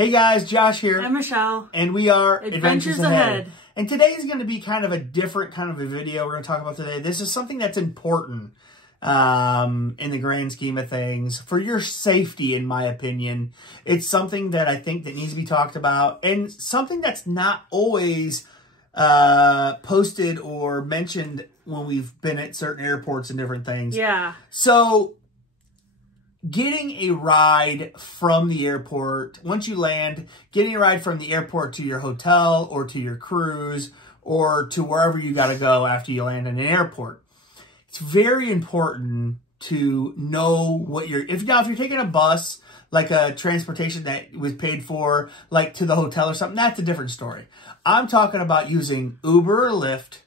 Hey guys, Josh here. I'm Michelle. And we are Adventures Ahead. And today is going to be kind of a different kind of a video we're going to talk about today. This is something that's important in the grand scheme of things. For your safety, in my opinion. It's something that I think that needs to be talked about. And something that's not always posted or mentioned when we've been at certain airports and different things. Yeah. So getting a ride from the airport, once you land, getting a ride from the airport to your hotel or to your cruise or to wherever you got to go after you land in an airport. It's very important to know what if you're taking a bus, like a transportation that was paid for, like to the hotel or something, that's a different story. I'm talking about using Uber or Lyft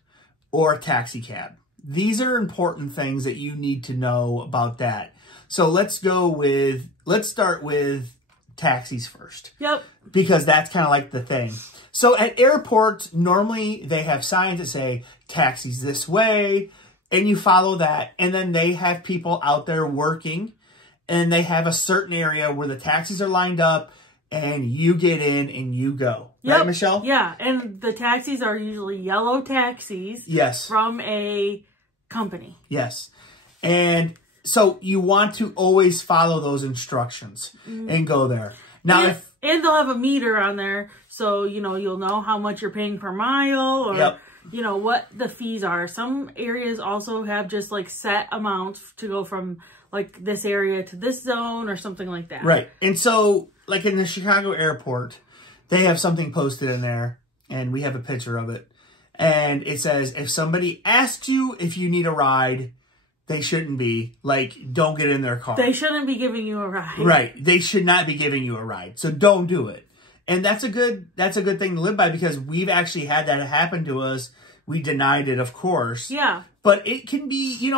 or a taxi cab. These are important things that you need to know about that. So let's start with taxis first. Yep. Because that's kind of like the thing. So at airports, normally they have signs that say taxis this way, and you follow that. And then they have people out there working, and they have a certain area where the taxis are lined up, and you get in and you go. Yep. Right, Michelle? Yeah, and the taxis are usually yellow taxis. Yes. From a company. Yes. And so you want to always follow those instructions and go there. Now, and they'll have a meter on there, so you'll know how much you're paying per mile, or what the fees are. Some areas also have just like set amounts to go from like this area to this zone or something like that. Right. And so, like in the Chicago airport, they have something posted in there, and we have a picture of it. And it says, if somebody asks you if you need a ride, they shouldn't be. Like, don't get in their car. They shouldn't be giving you a ride. Right. They should not be giving you a ride. So don't do it. And that's a good thing to live by, because we've actually had that happen to us. We denied it, of course. Yeah. But it can be,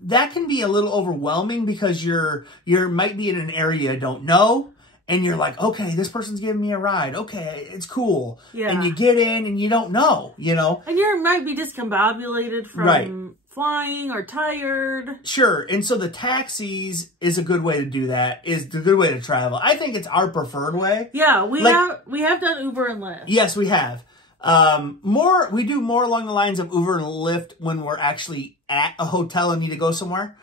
that can be a little overwhelming, because you might be in an area you don't know. And you're like, okay, this person's giving me a ride. Okay, it's cool. Yeah. And you get in and you don't know, And you might be discombobulated from flying or tired. Sure. And so the taxis is a good way to do that, is the good way to travel. I think it's our preferred way. Yeah, we have done Uber and Lyft. Yes, we have. We do more along the lines of Uber and Lyft when we're actually at a hotel and need to go somewhere.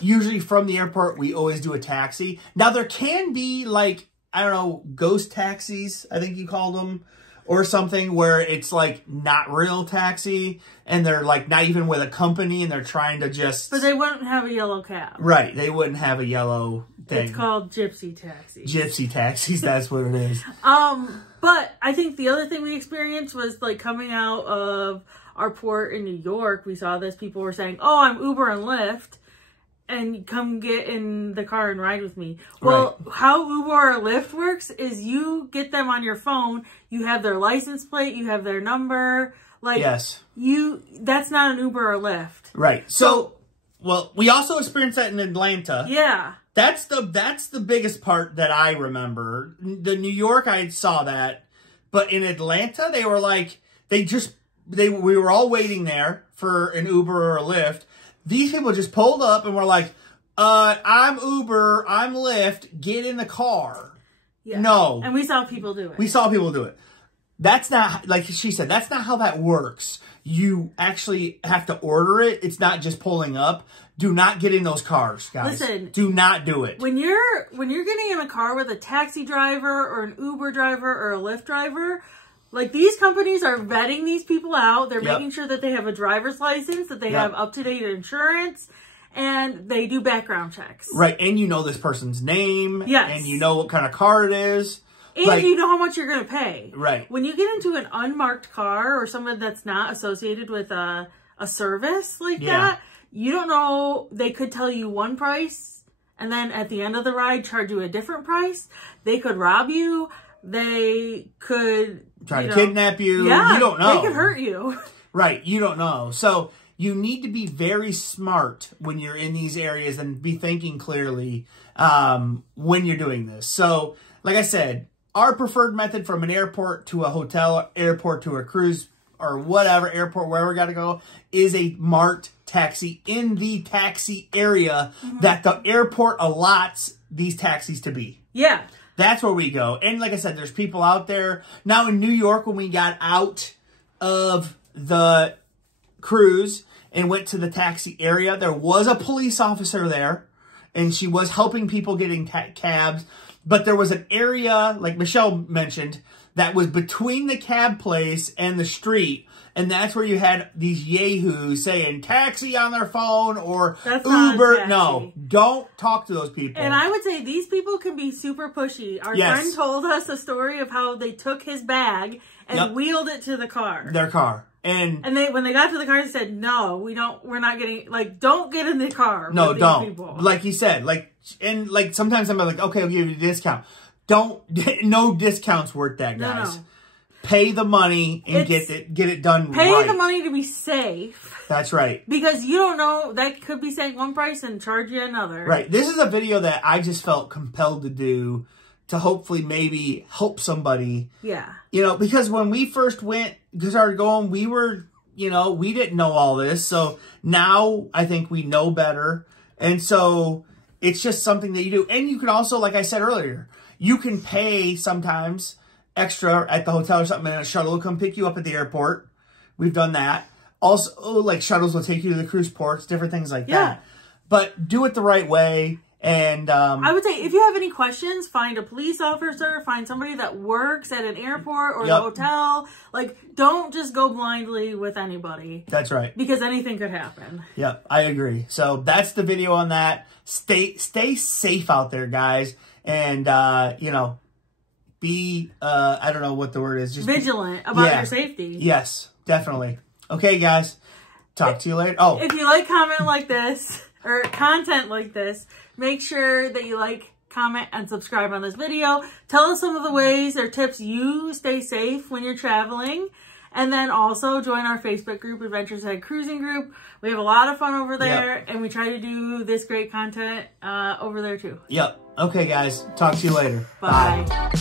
Usually from the airport, we always do a taxi. Now, there can be, like, I don't know, ghost taxis, I think you called them, or something where it's, like, not real taxi, and they're, like, not even with a company, and they're trying to just... But they wouldn't have a yellow cab. Right. They wouldn't have a yellow thing. It's called gypsy taxis. Gypsy taxis, that's what it is. But I think the other thing we experienced was, like, coming out of our port in New York, we saw this. People were saying, oh, I'm Uber and Lyft, and come get in the car and ride with me. Well, how Uber or Lyft works is you get them on your phone, you have their license plate, you have their number. Like, yes. That's not an Uber or Lyft. Right. So, well, we also experienced that in Atlanta. Yeah. That's the biggest part that I remember. The New York, I saw that. But in Atlanta, they were like, we were all waiting there for an Uber or a Lyft. These people just pulled up and were like, I'm Uber, I'm Lyft, get in the car. Yeah. No. And we saw people do it. We saw people do it. That's not, like she said, that's not how that works. You actually have to order it. It's not just pulling up. Do not get in those cars, guys. Listen. Do not do it. When you're getting in a car with a taxi driver or an Uber driver or a Lyft driver, like, these companies are vetting these people out. They're making sure that they have a driver's license, that they have up-to-date insurance, and they do background checks. Right, and you know this person's name. Yes. And you know what kind of car it is. And you know how much you're going to pay. Right. When you get into an unmarked car or someone that's not associated with a service like that, you don't know. They could tell you one price, and then at the end of the ride, charge you a different price. They could rob you. They could try to kidnap you. Yeah, you don't know. They could hurt you. Right, you don't know. So you need to be very smart when you're in these areas and be thinking clearly when you're doing this. So, like I said, our preferred method from an airport to a hotel, airport to a cruise, or whatever, airport, wherever we got to go, is a marked taxi in the taxi area that the airport allots these taxis to be. Yeah. That's where we go. And like I said, there's people out there. Now in New York, when we got out of the cruise and went to the taxi area, there was a police officer there. And she was helping people getting cabs. But there was an area, like Michelle mentioned, that was between the cab place and the street. And that's where you had these yahoos saying taxi on their phone or Uber. No, don't talk to those people. And I would say these people can be super pushy. Our friend told us a story of how they took his bag and wheeled it to the car. Their car. And when they got to the car, they said, no, we're not getting, like, don't get in the car. No, with don't. These people. Like he said, sometimes I'm like, okay, I'll give you a discount. No discounts worth that, guys. No. Pay the money and get it done right. Pay the money to be safe. That's right. Because you don't know, that could be saying one price and charge you another. Right. This is a video that I just felt compelled to do to hopefully maybe help somebody. Yeah. Because when we first started going, we were, we didn't know all this. So now I think we know better. And so it's just something that you do. And you can also, like I said earlier, you can pay sometimes extra at the hotel or something, and a shuttle will come pick you up at the airport. We've done that. Also, like shuttles will take you to the cruise ports, different things like that. But do it the right way. And I would say if you have any questions, find a police officer, find somebody that works at an airport or the hotel. Like, don't just go blindly with anybody. That's right. Because anything could happen. Yep, I agree. So that's the video on that. Stay safe out there, guys. And, be, I don't know what the word is. Just vigilant about your safety. Yes, definitely. Okay, guys. Talk to you later. Oh. If you like content like this, make sure that you like, comment, and subscribe on this video. Tell us some of the ways or tips you stay safe when you're traveling. And then also join our Facebook group, Adventures Ahead Cruising Group. We have a lot of fun over there, and we try to do this great content over there too. Yep. Okay, guys. Talk to you later. Bye.